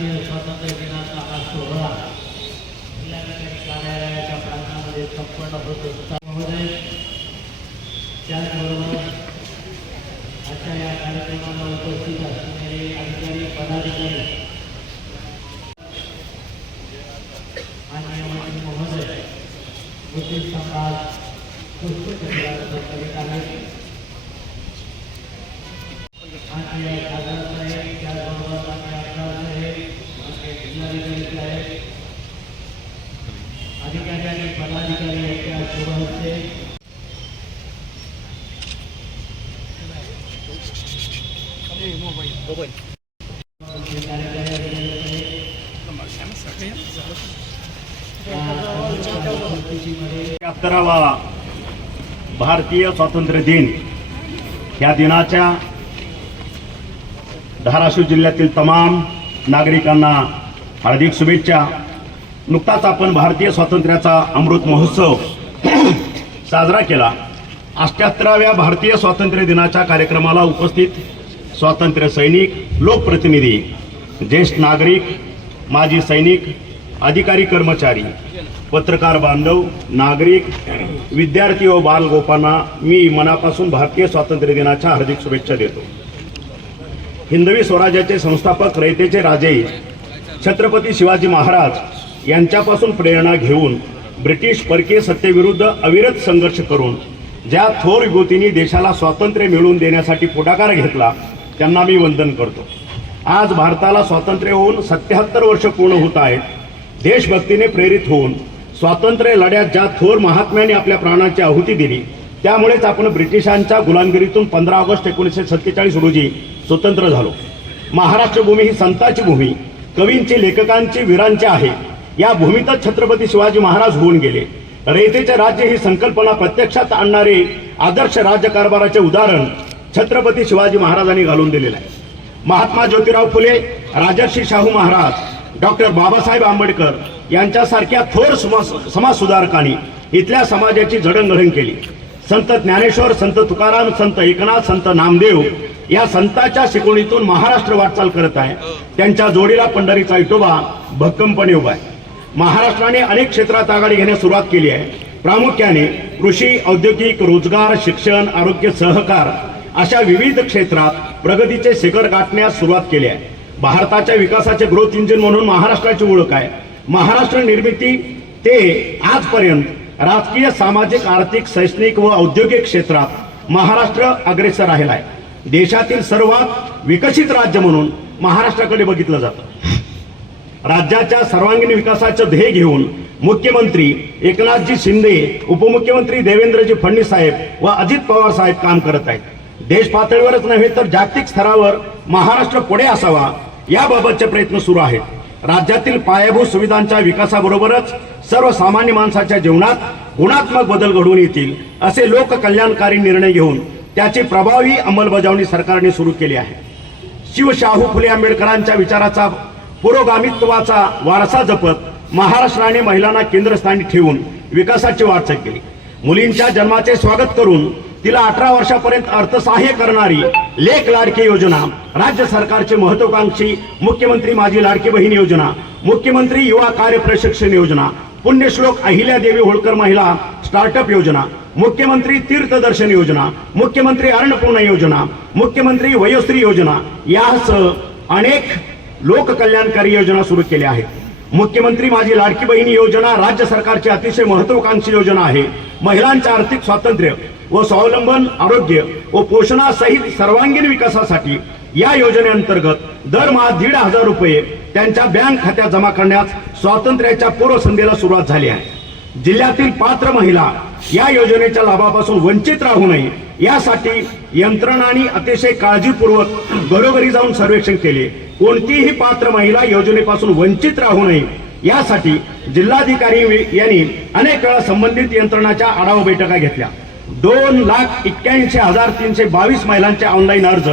भारतीय स्वातंत्र्य दिनाचा हा सोहळा जिल्हा कार्यालयाच्या प्रांगणामध्ये संपन्न होत असता होते शुभ एकाहत्तरावा भारतीय स्वातंत्र्य दिन या दिनाच्या धाराशिव जिल्ह्यातील तमाम नागरिकांना हार्दिक शुभेच्छा. नुकताच आपण भारतीय स्वातंत्र्याचा अमृत महोत्सव साजरा केला. अष्ट्याहत्तराव्या भारतीय स्वातंत्र्य दिनाच्या कार्यक्रमाला उपस्थित स्वातंत्र्य सैनिक लोकप्रतिनिधी ज्येष्ठ नागरिक माजी सैनिक अधिकारी कर्मचारी पत्रकार बांधव नागरिक विद्यार्थी व बालगोपांना मी मनापासून भारतीय स्वातंत्र्य दिनाच्या हार्दिक शुभेच्छा देतो. हिंदवी स्वराज्याचे संस्थापक रयतेचे राजे छत्रपती शिवाजी महाराज यांच्यापासून प्रेरणा घेऊन ब्रिटिश परकीय सत्तेविरुद्ध अविरत संघर्ष करून ज्या थोर विभूतींनी देशाला स्वातंत्र्य मिळवून देण्यासाठी पुढाकार घेतला त्यांना मी वंदन करतो. आज भारताला स्वातंत्र्य होऊन सत्याहत्तर वर्ष पूर्ण होत आहेत. देशभक्तीने प्रेरित होऊन स्वातंत्र्य लढ्यात ज्या थोर महात्म्याने आपल्या प्राणाची आहुती दिली त्यामुळेच आपण ब्रिटिशांच्या गुलामगिरीतून पंधरा ऑगस्ट एकोणीसशे सत्तेचाळीस रोजी स्वतंत्र झालो. महाराष्ट्र भूमी ही संताची भूमी कवींची लेखकांची वीरांची आहे. या भूमीतच छत्रपती शिवाजी महाराज होऊन गेले. रयतेचे राज्य ही संकल्पना प्रत्यक्षात आणणारे आदर्श राज्यकारभाराचे उदाहरण छत्रपती शिवाजी महाराजांनी घालून दिलेलं आहे. महात्मा ज्योतिराव फुले राजर्षी शाहू महाराज डॉक्टर बाबासाहेब आंबेडकर यांच्यासारख्या थोर समाज समाज सुधारकांनी इथल्या समाजाची जडणघडण केली. संत ज्ञानेश्वर संत तुकाराम संत एकनाथ संत नामदेव या संतांच्या शिकवणीतून महाराष्ट्र वाटचाल करत आहे. त्यांच्या जोडीला पंढरीचा इटोबा भक्कमपणे उभा आहे. महाराष्ट्राने अनेक क्षेत्रात आघाडी घेण्यास सुरुवात केली आहे. प्रामुख्याने कृषी औद्योगिक रोजगार शिक्षण आरोग्य सहकार अशा विविध क्षेत्रात प्रगतीचे शिखर गाठण्यास सुरुवात केली आहे. भारताच्या विकासाचे ग्रोथ इंजिन म्हणून महाराष्ट्राची ओळख आहे. महाराष्ट्र निर्मिती ते आजपर्यंत राजकीय सामाजिक आर्थिक शैक्षणिक व औद्योगिक क्षेत्रात महाराष्ट्र अग्रेसर राहिला आहे. देशातील सर्वात विकसित राज्य म्हणून महाराष्ट्राकडे बघितलं जातं. राज्याच्या सर्वांगीण विकासाचं ध्येय घेऊन मुख्यमंत्री एकनाथजी शिंदे उपमुख्यमंत्री देवेंद्रजी फडणवीस साहेब व अजित पवार साहेब काम करत आहेत. देश पातळीवरच नव्हे तर जागतिक स्तरावर महाराष्ट्र पुढे असावा याबाबतचे प्रयत्न सुरू आहेत. राज्यातील पायाभूत सुविधांच्या विकासाबरोबरच सर्वसामान्य माणसाच्या जीवनात गुणात्मक बदल घडून येतील असे लोककल्याणकारी निर्णय घेऊन त्याची प्रभावी अंमलबजावणी सरकारने सुरू केली आहे. शिवशाहू फुले आंबेडकरांच्या विचाराचा पुरोगामित्वाचा वारसा जपत महाराष्ट्राने महिलांना केंद्रस्थानी ठेवून विकासाची वाटचाल केली. मुलींच्या जन्माचे स्वागत करून तिला अठरा वर्षापर्यंत अर्थसहाय्य करणारी लेख लाडकी योजना राज्य सरकारचे महत्वाकांक्षी मुख्यमंत्री माझी लाडकी बहीण योजना मुख्यमंत्री युवा कार्य प्रशिक्षण योजना पुण्यश्लोक अहिल्यादेवी होळकर महिला स्टार्टअप योजना मुख्यमंत्री तीर्थदर्शन योजना मुख्यमंत्री अन्नपूर्णा योजना मुख्यमंत्री वयोश्री योजना यासह अनेक लोककल्याणकारी योजना सुरू केल्या आहेत. मुख्यमंत्री माझी लाडकी बहिणी योजना राज्य सरकारची अतिशय महत्वाकांक्षी योजना आहे. महिलांच्या आर्थिक स्वातंत्र्य व स्वावलंबन आरोग्य व पोषणासहित सर्वांगीण विकासासाठी या योजनेअंतर्गत दरमहा दीड हजार रुपये त्यांच्या बँक खात्यात जमा करण्यास स्वातंत्र्याच्या पूर्वसंध्येला सुरुवात झाली आहे. जिल्ह्यातील पात्र महिला या योजनेच्या लाभापासून वंचित राहू नये यासाठी यंत्रणांनी अतिशय काळजीपूर्वक घरोघरी जाऊन सर्वेक्षण केले. कोणतीही पात्र महिला योजनेपासून वंचित राहू नये. यासाठी जिल्हाधिकारी यांनी अनेक वेळा संबंधित यंत्रणाच्या आढावा बैठका घेतल्या. दोन लाख एक्क्याऐंशी हजार तीनशे बावीस महिलांचे ऑनलाईन अर्ज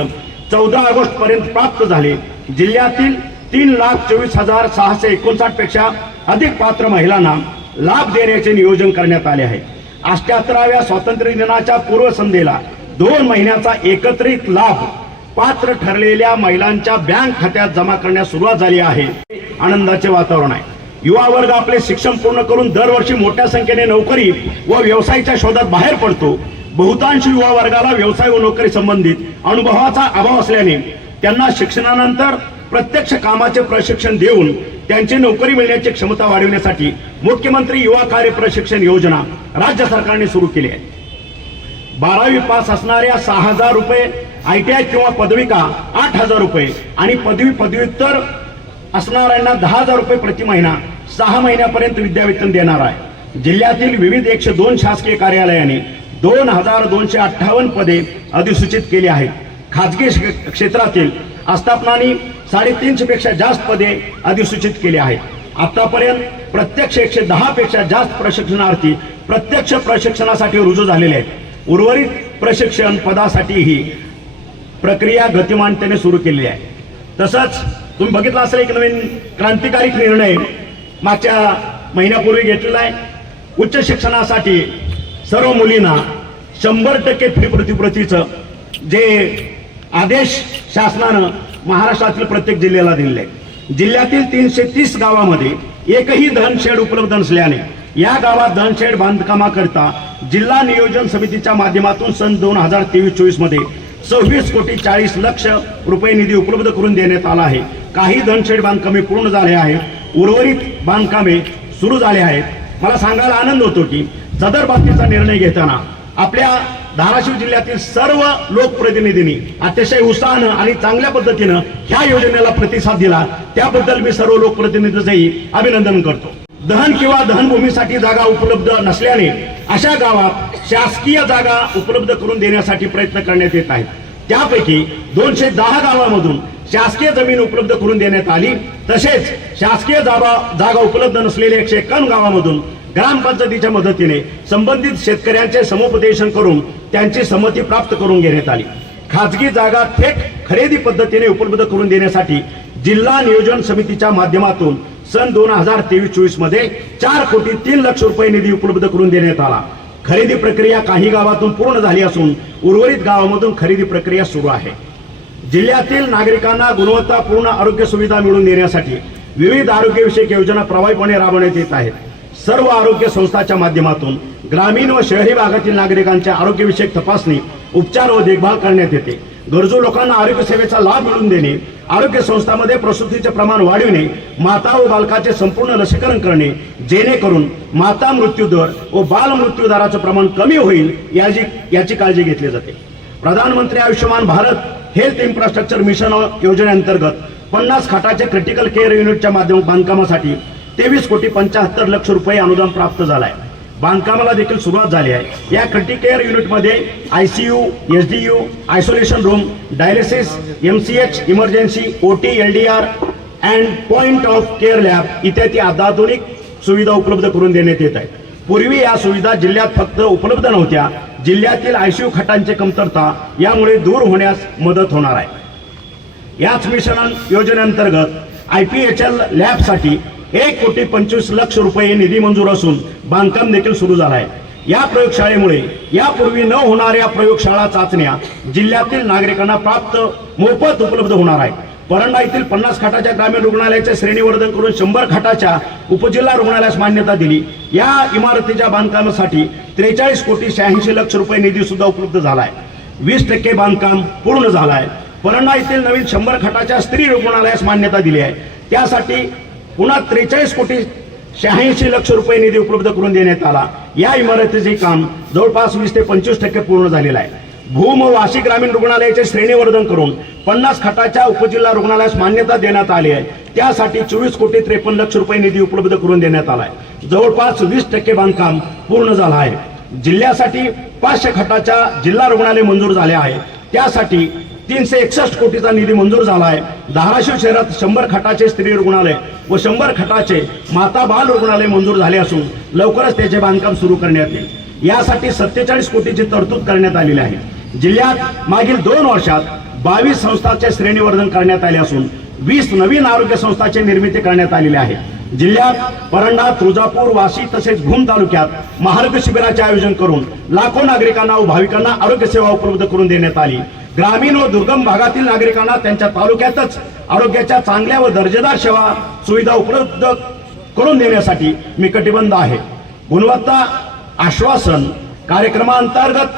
चौदा ऑगस्ट पर्यंत प्राप्त झाले. जिल्ह्यातील तीन लाख चोवीस हजार सहाशे एकोणसाठपेक्षा अधिक पात्र महिलांना लाभ देण्याचे नियोजन करण्यात आले आहे. अष्ट्याहत्तराव्या स्वातंत्र्य दिनाच्या पूर्वसंध्येला दोन महिन्याचा एकत्रित लाभ पात्र ठरलेल्या महिलांच्या बँक खात्यात जमा करण्यास सुरुवात झाली आहे. आनंदाचे वातावरण आहे. युवा वर्ग आपले शिक्षण पूर्ण करून दरवर्षी मोठ्या संख्येने नोकरी व व्यवसायाच्या शोधात बाहेर पडतो. बहुतांश युवा वर्गाला व्यवसाय व नोकरी संबंधित अनुभवाचा अभाव असल्याने त्यांना शिक्षणानंतर प्रत्यक्ष कामाचे प्रशिक्षण देऊन त्यांची नोकरी मिळण्याची क्षमता वाढविण्यासाठी मुख्यमंत्री युवा कार्य प्रशिक्षण योजना राज्य सरकारने सुरू केली आहे. बारावी पास असणाऱ्या सहा हजार रुपये आय टी आय किंवा पदविका आठ हजार रुपये. आणि पदवी पदव्युत्तर असणाऱ्यांना दहा हजार रुपये प्रति महिना सहा महिन्यापर्यंत विद्यावेतन देणार आहे. जिल्ह्यातील विविध एकशे दोन शासकीय कार्यालयाने दोन हजार दोनशे अठ्ठावन्न पदे अधिसूचित केली आहेत. खाजगी क्षेत्रातील आस्थापनांनी साडेतीनशे पेक्षा जास्त पदे अधिसूचित केली आहेत. आतापर्यंत प्रत्यक्ष एकशे दहा पेक्षा जास्त प्रशिक्षणार्थी प्रत्यक्ष प्रशिक्षणासाठी रुजू झालेले आहेत. उर्वरित प्रशिक्षण पदासाठीही प्रक्रिया गतिमानतेने सुरू केलेली आहे. तसंच तुम्ही बघितलं असेल एक नवीन क्रांतिकारी निर्णय मागच्या महिन्यापूर्वी घेतलेला आहे. उच्च शिक्षणासाठी सर्व मुलींना शंभर टक्के फी प्रतिप्रतीचं जे आदेश शासनानं महाराष्ट्रातील प्रत्येक जिल्ह्याला दिलेले आहे जिल्ह्यातील तीनशे तीस गावामध्ये एकही धनशेड उपलब्ध नसल्याने या गावात धनशेड बांधकामाकरिता जिल्हा नियोजन समितीच्या माध्यमातून सन दोन हजार तेवीस चोवीसमध्ये सव्वीस कोटी चाळीस लक्ष रुपये निधी उपलब्ध करून देण्यात आला आहे. काही धनशेड बांधकामे पूर्ण झाले आहेत. उर्वरित बांधकामे सुरू झाले आहेत. मला सांगायला आनंद होतो की सदर बाबतीचा निर्णय घेताना आपल्या धाराशिव जिल्ह्यातील सर्व लोकप्रतिनिधींनी अतिशय उत्साहानं आणि चांगल्या पद्धतीनं ह्या योजनेला प्रतिसाद दिला. त्याबद्दल मी सर्व लोकप्रतिनिधीचंही अभिनंदन करतो. दहन किंवा दहनभूमीसाठी जागा उपलब्ध नसल्याने अशा गावात शासकीय जागा उपलब्ध करून देण्यासाठी प्रयत्न करण्यात येत आहेत. त्यापैकी दोनशे दहा गावामधून शासकीय जमीन उपलब्ध करून देण्यात आली. तसेच शासकीय जागा जागा उपलब्ध नसलेल्या एकशे एकावन्न गावामधून ग्रामपंचायतीच्या मदतीने संबंधित शेतकऱ्यांचे समुपदेशन करून त्यांची संमती प्राप्त करून घेण्यात आली. खाजगी जागा थेट खरेदी पद्धतीने उपलब्ध करून देण्यासाठी जिल्हा नियोजन समितीच्या माध्यमातून सन दोन हजार तेवीस चोवीसमध्ये चार कोटी तीन लक्ष रुपये निधी उपलब्ध करून देण्यात आला. खरेदी प्रक्रिया काही गावातून पूर्ण झाली असून उर्वरित गावामधून खरेदी प्रक्रिया सुरू आहे. जिल्ह्यातील नागरिकांना गुणवत्तापूर्ण आरोग्य सुविधा मिळवून देण्यासाठी विविध आरोग्यविषयक योजना प्रभावीपणे राबवण्यात येत आहेत. सर्व आरोग्य संस्थाच्या माध्यमातून ग्रामीण व शहरी भागातील नागरिकांच्या आरोग्यविषयक तपासणी उपचार व देखभाल करण्यात येते. गरजू लोकांना आरोग्य सेवेचा लाभ मिळवून देणे आरोग्य संस्थांमध्ये प्रसूतीचे प्रमाण वाढविणे माता व बालकाचे संपूर्ण लसीकरण करणे जेणेकरून माता मृत्यू दर व बाल मृत्यूदराचं प्रमाण कमी होईल याची याची काळजी घेतली जाते. Pradhan Mantri Ayushman Bharat health infrastructure mission योजनेअंतर्गत पन्नास खाटाच्या क्रिटिकल केअर युनिटच्या माध्यम बांधकामासाठी तेवीस कोटी पंच्याहत्तर लक्ष रुपये अनुदान प्राप्त झालं आहे बांधकामाला देखील सुरुवात झाली आहे. या क्रिटिकल केअर युनिटमध्ये I C U S D U isolation room dialysis M C H emergency O T L D R and point of care lab इत्यादी अत्याधुनिक सुविधा उपलब्ध करून देण्यात येत आहेत. पूर्वी या सुविधा जिल्ह्यात फक्त उपलब्ध नव्हत्या. जिल्ह्यातील आयसीयू खटांची कमतरता यामुळे दूर होण्यास मदत होणार आहे. याच मिशन योजनेअंतर्गत आय पी एच एल लॅबसाठी एक कोटी पंचवीस लक्ष रुपये निधी मंजूर असून बांधकाम देखील सुरू झाला आहे या प्रयोगशाळेमुळे यापूर्वी न होणाऱ्या प्रयोगशाळा चाचण्या जिल्ह्यातील नागरिकांना प्राप्त मोफत उपलब्ध होणार आहे परंडा येथील पन्नास खाटाच्या ग्रामीण रुग्णालयाचे श्रेणीवर्धन करून शंभर खाटाच्या उपजिल्हा रुग्णालयास मान्यता दिली. या इमारतीच्या बांधकामासाठी त्रेचाळीस कोटी शहाऐंशी लक्ष रुपये निधी सुद्धा उपलब्ध झाला आहे वीस टक्के बांधकाम पूर्ण झालं आहे परंडा येथील नवीन शंभर खाटाच्या स्त्री रुग्णालयास मान्यता दिली आहे. त्यासाठी पुन्हा त्रेचाळीस कोटी शहाऐंशी लक्ष रुपये निधी उपलब्ध करून देण्यात आला. या इमारतीचे काम जवळपास वीस ते पंचवीस टक्के पूर्ण झालेलं आहे. भूम वाशी ग्रामीण रुग्णालयाचे श्रेणीवर्धन करून पन्नास खटाच्या उपजिल्हा रुग्णालयास मान्यता देण्यात आली आहे. त्यासाठी चोवीस कोटी त्रेपन्न लक्ष रुपये निधी उपलब्ध करून देण्यात आला आहे. जवळपास वीस टक्के बांधकाम पूर्ण झालं आहे. जिल्ह्यासाठी पाचशे खटाच्या जिल्हा रुग्णालय मंजूर झाले आहे. त्यासाठी तीनशे एकसष्ट कोटीचा निधी मंजूर झाला आहे धाराशिव शहरात शंभर खटाचे स्त्री रुग्णालय व शंभर खटाचे माता बाल रुग्णालय मंजूर झाले असून लवकरच त्याचे बांधकाम सुरू करण्यात येईल. यासाठी सत्तेचाळीस कोटीची तरतूद करण्यात आलेली आहे. जिल्ह्यात मागील दोन वर्षात बावीस संस्थांचे श्रेणीवर्धन करण्यात आले असून वीस नवीन आरोग्य संस्थांची निर्मिती करण्यात आलेली आहे. जिल्ह्यात परंडा तुळजापूर वाशी तसेच भूम तालुक्यात महाराष्ट्र शिबिराचे आयोजन करून लाखो नागरिकांना व भाविकांना आरोग्य सेवा उपलब्ध करून देण्यात आली. ग्रामीण व दुर्गम भागातील नागरिकांना त्यांच्या तालुक्यातच आरोग्याच्या चांगल्या व दर्जेदार सेवा सुविधा उपलब्ध करून देण्यासाठी मी कटिबद्ध आहे. गुणवत्ता आश्वासन कार्यक्रमांतर्गत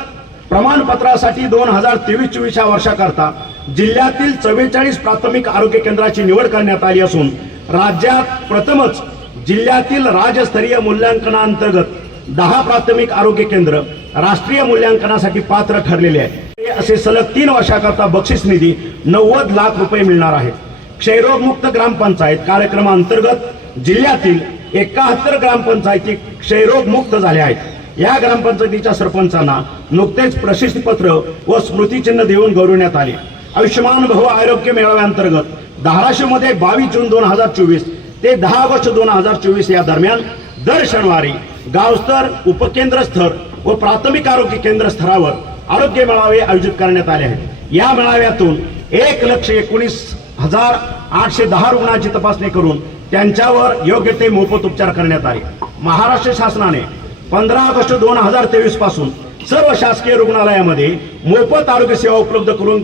प्रमाणपत्रासाठी दोन हजार तेवीस चोवीस या वर्षाकरता जिल्ह्यातील चव्वेचाळीस प्राथमिक आरोग्य केंद्राची निवड करण्यात आली असून राज्यात प्रथमच जिल्ह्यातील राज्यस्तरीय मूल्यांकनांतर्गत दहा प्राथमिक आरोग्य केंद्र राष्ट्रीय मूल्यांकनासाठी पात्र ठरलेले आहे असे सलग तीन वर्षाकरता बक्षीस निधी नव्वद लाख रुपये मिळणार आहेत. क्षयरोगमुक्त ग्रामपंचायत कार्यक्रमाअंतर्गत जिल्ह्यातील एकाहत्तर ग्रामपंचायती क्षयरोग मुक्त झाल्या आहेत. या ग्रामपंचायतीच्या सरपंचांना नुकतेच प्रशस्तीपत्र व स्मृतिचिन्ह देऊन गौरवण्यात आले. आयुष्यमान भव आरोग्य मेळाव्याअंतर्गत धाराशिवमध्ये बावीस जून दोन हजार चोवीस ते दहा ऑगस्ट दोन हजार चोवीस या दरम्यान दर शनिवारी गावस्तर उपकेंद्र स्तर व प्राथमिक आरोग्य केंद्र स्तरावर आरोग्य मेळावे आयोजित करण्यात आले आहेत. या मेळाव्यातून एक लक्ष एकोणीस हजार आठशे दहा रुग्णांची तपासणी करून त्यांच्यावर योग्य ते मोफत उपचार करण्यात आले. महाराष्ट्र शासनाने पंधरा ऑगस्ट दोन हजार तेवीसपासून सर्व शासकीय रुग्णालयामध्ये मोफत आरोग्य सेवा उपलब्ध करून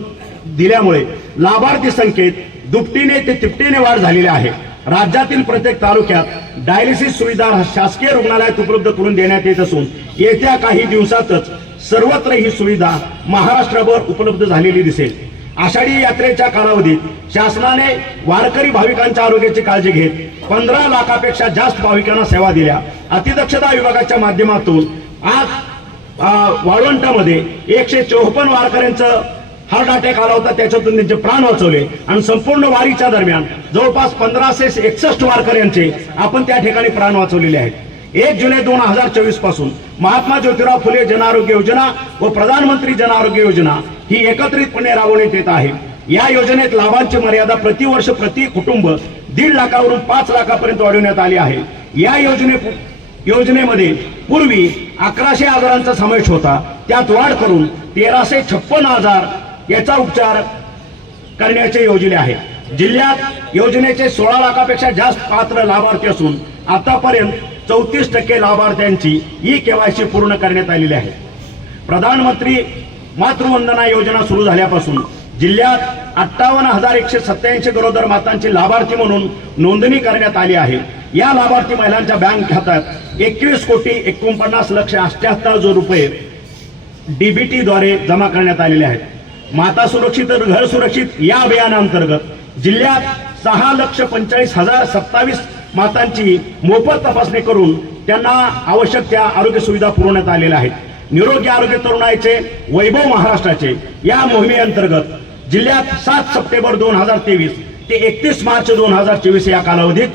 दिल्यामुळे लाभार्थी संख्येत दुपटीने ते तिपटीने वाढ झालेली आहे. राज्यातील प्रत्येक तालुक्यात डायलिसिस सुविधा शासकीय रुग्णालयात उपलब्ध करून देण्यात येत असून येत्या काही दिवसातच सर्वत्र ही सुविधा महाराष्ट्रभर उपलब्ध झालेली दिसेल. आषाढी यात्रेच्या कालावधीत शासनाने वारकरी भाविकांच्या आरोग्याची काळजी घेत पंधरा लाखापेक्षा जास्त भाविकांना सेवा दिल्या. अतिदक्षता विभागाच्या माध्यमातून आज वाळवंटामध्ये एकशे चौपन्न वारकऱ्यांचं हार्ट अटॅक आला होता त्याच्यातून त्यांचे प्राण वाचवले. आणि संपूर्ण वारीच्या दरम्यान जवळपास पंधराशे एकसष्ट वारकऱ्यांचे आपण त्या ठिकाणी प्राण वाचवलेले आहेत. एक जुलै दोन हजार चोवीसपासून महात्मा ज्योतिराव फुले जनआरोग्य योजना व प्रधानमंत्री जनआरोग्य योजना ही एकत्रितपणे राबवण्यात येत आहे. या योजनेत लाभांची मर्यादा प्रतिवर्ष प्रति कुटुंब दीड लाखावरून पाच लाखापर्यंत वाढवण्यात आली आहे. या योजने योजनेमध्ये पूर्वी अकराशे आजारांचा समावेश होता. त्यात वाढ करून तेराशे छप्पन आजार याचा उपचार करण्याचे योजले आहे. जिल्ह्यात योजनेचे सोळा लाखापेक्षा जास्त पात्र लाभार्थी असून आतापर्यंत चौतीस टक्के लाभार्थ्यांची ई केवायसी पूर्ण करण्यात आलेली आहे. प्रधानमंत्री मातृवंदना योजना सुरू झाल्यापासून जिल्ह्यात अठ्ठावन्न हजार एकशे सत्याऐंशी गरोदर मातांची लाभार्थी म्हणून नोंदणी करण्यात आली आहे. या लाभार्थी महिलांच्या बँक खात्यात एकवीस कोटी एकोणपन्नास लक्ष अठ्याहत्तर जो रुपये डीबीटी द्वारे जमा करण्यात आलेले आहेत. माता सुरक्षित घर सुरक्षित या अभियानाअंतर्गत जिल्ह्यात सहा लक्ष पंचेचाळीस हजार सत्तावीस मातांची मोफत तपासणी करून त्यांना आवश्यक त्या आरोग्य सुविधा पुरवण्यात आलेल्या आहेत. निरोगी आरोग्य तरुणाईचे वैभव महाराष्ट्राचे या मोहिमेअंतर्गत जिल्ह्यात सात सप्टेंबर दोन हजार तेवीस ते एकतीस मार्च दोन हजार चोवीस या कालावधीत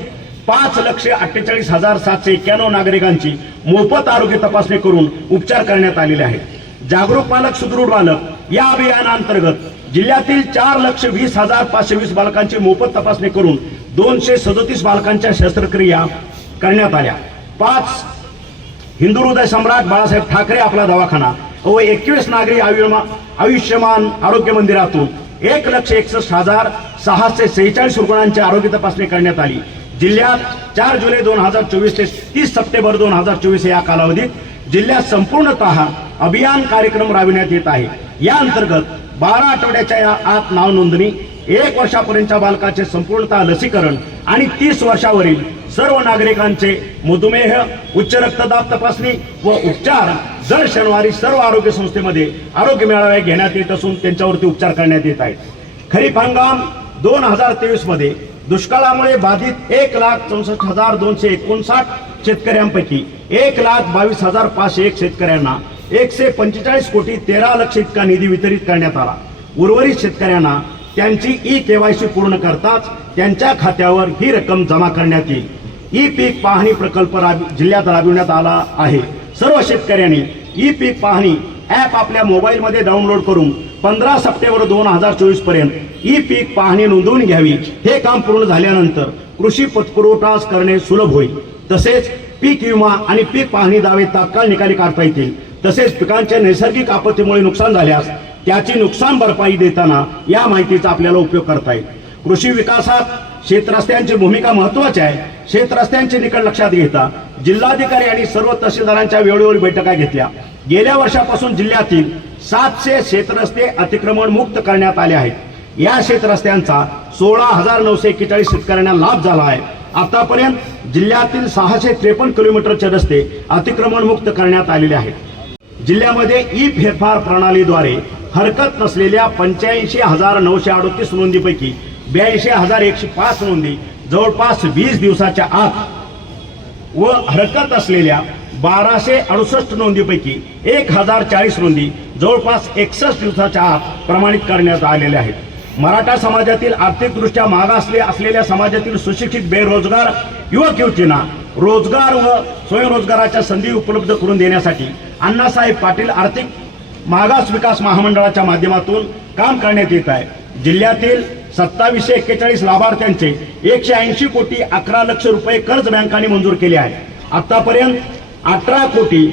पाच लक्ष अठ्ठेचाळीस हजार सातशे एक्क्याण्णव नागरिकांची मोफत आरोग्य तपासणी करून उपचार करण्यात आलेले आहेत. जागरूक पालक सुदृढ बालक या अभियानाअंतर्गत जिल्ह्यातील चार लक्ष वीस हजार पाचशे वीस बालकांची मोफत तपासणी करून दोनशे सदोतीस बालकांच्या शस्त्रक्रिया करण्यात आल्या. पाच हिंदू हृदय सम्राट बाळासाहेब ठाकरे आपला दवाखाना व एकवीस नागरी आयुर्मा- आयुष्यमान आरोग्य मंदिरातून एक लक्ष एकसष्ट हजार सहाशे सेहेचाळीस रुग्णांची आरोग्य तपासणी करण्यात आली. जिल्ह्यात चार जुलै दोन हजार चोवीस ते तीस सप्टेंबर दोन हजार चोवीस या कालावधीत जिल्ह्यात संपूर्णतः अभियान कार्यक्रम राबविण्यात येत आहे. या अंतर्गत बारा आठवड्याच्या या आत नाव नोंदणी एक वर्षापर्यंतच्या बालकाचे संपूर्णतः लसीकरण आणि तीस वर्षावरील सर्व नागरिकांचे मधुमेह उच्च रक्तदाब तपासणी व उपचार दर शनिवारी सर्व आरोग्य संस्थेमध्ये आरोग्य मेळावे घेण्यात येत असून त्यांच्यावरती उपचार करण्यात येत आहेत. खरीप हंगाम दोन हजार तेवीसमध्ये दुष्काळामुळे बाधित एक लाख चौसष्ट हजार दोनशे एकोणसाठ शेतकऱ्यांपैकी एक लाख बावीस हजार पाचशे एक शेतकऱ्यांना एकशे पंचेचाळीस कोटी तेरा लक्ष इतका निधी वितरित करण्यात आला. उर्वरित शेतकऱ्यांना त्यांची ई केवायसी पूर्ण करताच त्यांच्या खात्यावर ही रक्कम जमा करण्यात येईल. ई पीक पाहणी प्रकल्प राब जिल्ह्यात राबविण्यात आला आहे. सर्व शेतकऱ्यांनी ई पीक पाहणी ॲप आपल्या मोबाईलमध्ये डाउनलोड करून पंधरा सप्टेंबर दोन हजार चोवीसपर्यंत ई पीक पाहणी नोंदवून घ्यावी. हे काम पूर्ण झाल्यानंतर कृषी पतपुरवठा करणे सुलभ होईल. तसेच पीक विमा आणि पीक पाहणी दावे तात्काळ निकाली काढता येतील. तसेच पिकांच्या नैसर्गिक आपत्तीमुळे नुकसान झाल्यास त्याची नुकसान भरपाई देताना या माहितीचा आपल्याला उपयोग करता येईल. कृषी विकासात शेतरस्त्यांची भूमिका महत्वाची आहे. शेतरस्त्यांचे निकड लक्षात घेता जिल्हाधिकारी आणि सर्व तहसीलदारांच्या वेळोवेळी बैठका घेतल्या. गेल्या वर्षापासून जिल्ह्यातील सातशे शेतरस्ते अतिक्रमण मुक्त करण्यात आले आहेत. या शेतरस्त्यांचा सोळा हजार नऊशे एक्केचाळीस शेतकऱ्यांना लाभ झाला आहे. आतापर्यंत जिल्ह्यातील सहाशे त्रेपन्न किलोमीटरचे रस्ते अतिक्रमण मुक्त करण्यात आलेले आहेत. जिल्ह्यामध्ये ई फेरफार प्रणालीद्वारे हरकत नसलेल्या पंच्याऐंशी हजार नऊशे अडोतीस नोंदीपैकी ब्याऐंशी हजार एकशे पाच नोंदी जवळपास वीस दिवसाच्या आत व हरकत असलेल्या बाराशे अडुसष्ट नोंदीपैकी एक हजार चाळीस नोंदी जवळपास एकसष्ट दिवसाच्या आत प्रमाणित करण्यात आलेल्या आहेत. मराठा समाजातील आर्थिकदृष्ट्या मागासले असलेल्या समाजातील सुशिक्षित बेरोजगार युवक युवतींना रोजगार व स्वयंरोजगाराच्या संधी उपलब्ध करून देण्यासाठी अण्णासाहेब पाटील आर्थिक मागास विकास महामंडळाच्या माध्यमातून काम करण्यात येत आहे. जिल्ह्यातील सत्तावीसशे एक्केचाळीस लाभार्थ्यांचे एकशे ऐंशी कोटी अकरा लक्ष रुपये कर्ज बँकांनी मंजूर केले आहे. आतापर्यंत अठरा कोटी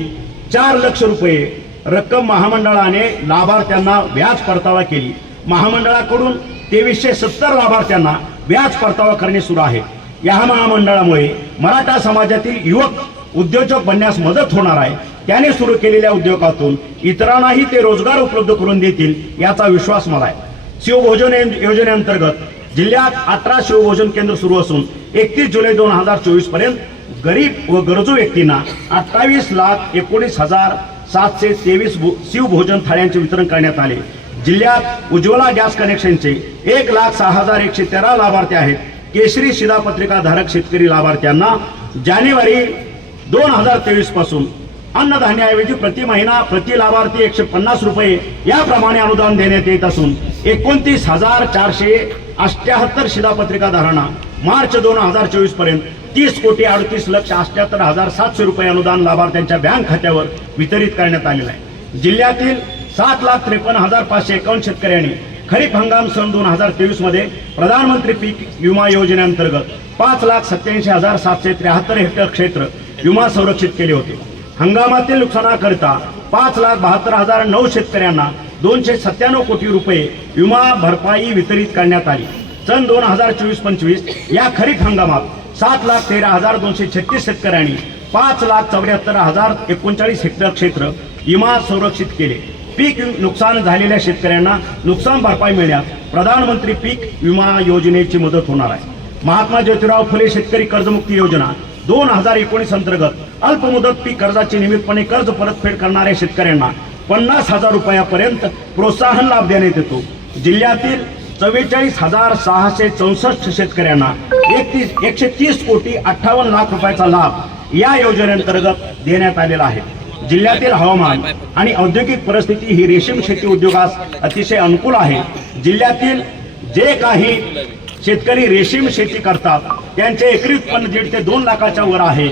चार लक्ष रुपये रक्कम महामंडळाने लाभार्थ्यांना व्याज परतावा केली. महामंडळाकडून तेवीसशे सत्तर लाभार्थ्यांना व्याज परतावा करणे सुरू आहे. या महामंडळामुळे मराठा समाजातील युवक उद्योजक बनण्यास मदत होणार आहे. त्याने सुरू केलेल्या उद्योगातून इतरांनाही ते रोजगार उपलब्ध करून देतील याचा विश्वास मला आहे. शिवभोजन योजनेअंतर्गत जिल्ह्यात अठरा शिवभोजन केंद्र सुरू असून एकतीस जुलै दोन हजार चोवीसपर्यंत गरीब व गरजू व्यक्तींना अठ्ठावीस लाख एकोणीस हजार सातशे तेवीस शिवभोजन थाळ्यांचे वितरण करण्यात आले. जिल्ह्यात उज्ज्वला गॅस कनेक्शनचे एक लाख सहा हजार एकशे तेरा लाभार्थी आहेत. केशरी शिधापत्रिका धारक शेतकरी लाभार्थ्यांना जानेवारी दोन हजार तेवीसपासून अन्नधान्याऐवजी प्रति महिना प्रति लाभार्थी एकशे पन्नास रुपये याप्रमाणे अनुदान देण्यात येत असून एकोणतीस हजार चारशे अठ्याहत्तर शिधापत्रिकाधारांना मार्च दोन हजार चोवीसपर्यंत तीस कोटी अडतीस लक्ष अष्ट्याहत्तर हजार सातशे रुपये अनुदान लाभार्थ्यांच्या बँक खात्यावर वितरित करण्यात आलेलं आहे. जिल्ह्यातील सात लाख त्रेपन्न हजार पाचशे एकावन्न शेतकऱ्यांनी खरीप हंगाम सन दोन हजार तेवीसमध्ये प्रधानमंत्री पीक विमा योजनेअंतर्गत पाच लाख सत्याऐंशी हजार सातशे त्र्याहत्तर हेक्टर क्षेत्र विमा संरक्षित केले होते. हंगामातील नुकसानाकरिता पाच लाख बहात्तर हजार नऊ शेतकऱ्यांना दोनशे सत्त्याण्णव कोटी रुपये विमा भरपाई वितरित करण्यात आली. सन दोन हजार चोवीस पंचवीस या खरीप हंगामात सात लाख तेरा हजार दोनशे छत्तीस शेतकऱ्यांनी पाच लाख चौऱ्याहत्तर हजार एकोणचाळीस हेक्टर क्षेत्र विमा संरक्षित केले. पीक नुकसान झालेल्या शेतकऱ्यांना नुकसान भरपाई मिळण्यास प्रधानमंत्री पीक विमा योजनेची मदत होणार आहे. महात्मा ज्योतिराव फुले शेतकरी कर्जमुक्ती योजना दोन हजार एकोणीस अंतर्गत अल्पमुदत पीक कर्जाची नियमितपणे कर्ज परतफेड करणाऱ्या शेतकऱ्यांना पन्नास हजार रुपयापर्यंत प्रोत्साहन लाभ देण्यात येतो. जिल्ह्यातील चव्वेचाळीस हजार सहाशे चौसष्ट शेतकऱ्यांना एकतीस एकशे तीस कोटी अठ्ठावन्न लाख रुपयाचा लाभ या योजनेअंतर्गत देण्यात आलेला आहे. जिल्ह्यातील हवामान आणि औद्योगिक परिस्थिती ही रेशीम शेती उद्योगास अतिशय अनुकूल आहे. जिल्ह्यातील जे काही शेतकरी रेशीम शेती करतात त्यांचे एकरी उत्पन्न दीड ते दोन लाखाच्या वर आहे.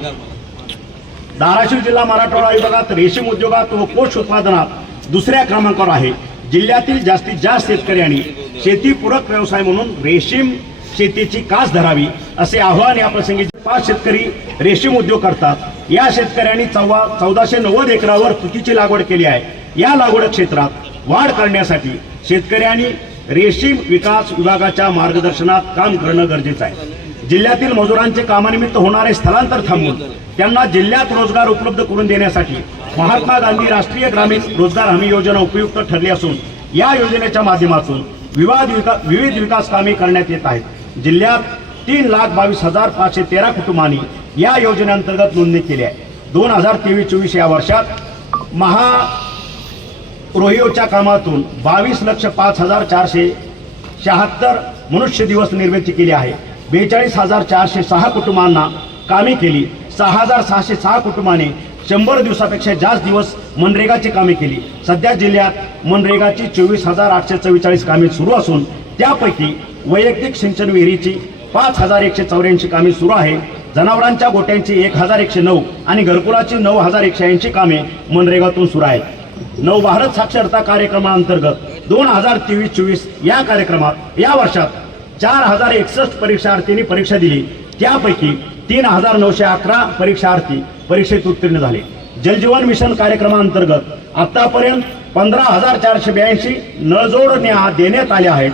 धाराशिव जिल्हा मराठवाडा विभागात रेशीम उद्योगात व कोष उत्पादनात दुसऱ्या क्रमांकावर आहे. जिल्ह्यातील जास्तीत जास्त शेतकऱ्यांनी शेतीपूरक व्यवसाय म्हणून रेशीम शेतीची कास धरावी असे आव्हान या प्रसंगी पाच शेतकरी रेशीम उद्योग करतात. या शेतकऱ्यांनी चौदा चौदाशे नव्वद एकरावर तुतीची लागवड केली आहे. या लागवड क्षेत्रात वाढ करण्यासाठी शेतकऱ्यांनी रेशीम विकास विभागाच्या मार्गदर्शनात काम करणं गरजेचं आहे. जिल्ह्यातील मजुरांचे कामानिमित्त होणारे स्थलांतर थांबवून त्यांना जिल्ह्यात रोजगार उपलब्ध करून देण्यासाठी महात्मा गांधी राष्ट्रीय ग्रामीण रोजगार हमी योजना उपयुक्त ठरली असून या योजनेच्या माध्यमातून विवाद विका विविध विकास कामे करण्यात येत आहेत. जिल्ह्यात तीन लाख बावीस हजार पाचशे तेरा कुटुंबांनी या योजनेअंतर्गत नोंदणी केली आहे. दोन हजार तेवीस चोवीस या वर्षात महा रोहिओच्या कामातून बावीस लक्ष पाच हजार चारशे शहात्तर मनुष्य दिवस निर्मिती केली आहे. बेचाळीस हजार चारशे सहा कुटुंबांना कामे केली. सहा हजार सहाशे सहा कुटुंबाने शंभर दिवसापेक्षा जास्त दिवस मनरेगाची कामे केली. सध्या जिल्ह्यात मनरेगाची चोवीस हजार आठशे चव्वेचाळीस कामे सुरू असून त्यापैकी वैयक्तिक सिंचन विहिरीची पाच हजार एकशे चौऱ्याऐंशी कामे सुरू आहे. जनावरांच्या गोट्यांची एक हजार एकशे नऊ आणि घरकुलाची नऊ हजार एकशे ऐंशी कामे मनरेगातून सुरू आहेत. नव भारत साक्षरता कार्यक्रमाअंतर्गत दोन हजार तेवीस चोवीस या कार्यक्रमात या वर्षात चार हजार एकसष्ट परीक्षार्थींनी परीक्षा दिली. त्यापैकी तीन हजार नऊशे अकरा परीक्षार्थी परीक्षेत उत्तीर्ण झाले. जलजीवन मिशन कार्यक्रमाअंतर्गत आतापर्यंत पंधरा हजार चारशे ब्याऐंशी नळजोडण्या देण्यात आल्या आहेत.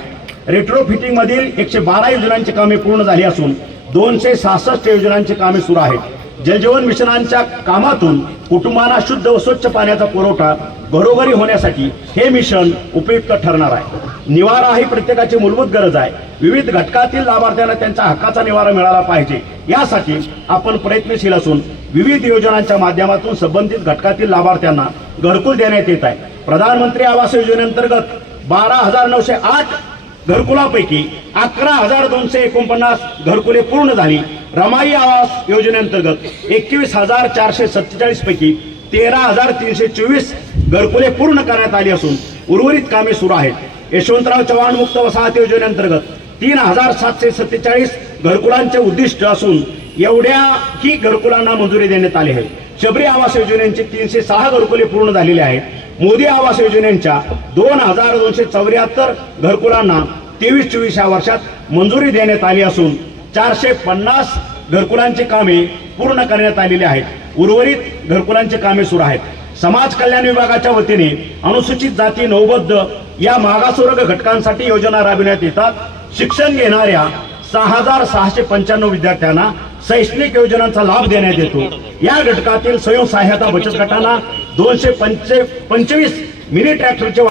रेट्रोफिटिंग मधील एकशे बारा योजनांची कामे पूर्ण झाली असून दोनशे सहासष्ट योजनांची कामे सुरू आहेत. जलजीवन मिशनांच्या कामातून कुटुंबांना शुद्ध व स्वच्छ पाण्याचा पुरवठा घरोघरी होण्यासाठी हे मिशन उपयुक्त ठरणार आहे. निवारा ही प्रत्येकाची मूलभूत गरज आहे. विविध घटकातील लाभार्थ्यांना त्यांच्या हक्काचा निवारा मिळाला पाहिजे. यासाठी आपण प्रयत्नशील असून विविध योजनांच्या माध्यमातून संबंधित घटकातील लाभार्थ्यांना घरकुल देण्यात येत आहे. प्रधानमंत्री आवास योजनेअंतर्गत बारा हजार नऊशे आठ घरकुलापैकी अकरा हजार दोनशे एकोणपन्नास घरकुले पूर्ण झाली. रमाई आवास योजनेअंतर्गत एकवीस हजार चारशे सत्तेचाळीस पैकी तेरा हजार तीनशे चोवीस घरकुले पूर्ण करण्यात आली असून उर्वरित कामे सुरू आहेत. यशवंतराव चव्हाण मुक्त वसाहत योजनेअंतर्गत तीन हजार सातशे सत्तेचाळीस घरकुलांचे उद्दिष्ट असून एवढ्या ही घरकुलांना मंजुरी देण्यात आली आहे. शबरी आवास योजनेचे तीनशे सहा घरकुले पूर्ण झालेले आहेत. मोदी आवास योजनेच्या दोन हजार दोनशे चौऱ्याहत्तर घरकुलांना तेवीस चोवीस या वर्षात मंजुरी देण्यात आली असून चारशे पन्नास घरकुलांची कामे पूर्ण करण्यात आलेली आहेत. उर्वरित घरकुलांची कामे सुरू आहेत. समाज कल्याण विभागाच्या वतीने अनुसूचित जाती नौबद्ध या मागासवर्ग घटकांसाठी योजना राबविण्यात येतात. शिक्षण घेणाऱ्या सहा हजार सहाशे पंच्याण्णव विद्यार्थ्यांना शैक्षणिक योजनांचा लाभ देण्यात येतो. या घटकातील स्वयंसहाय्यता बचत गटांना दोनशे पंचे पंचवीस मिनी ट्रॅक्टरचे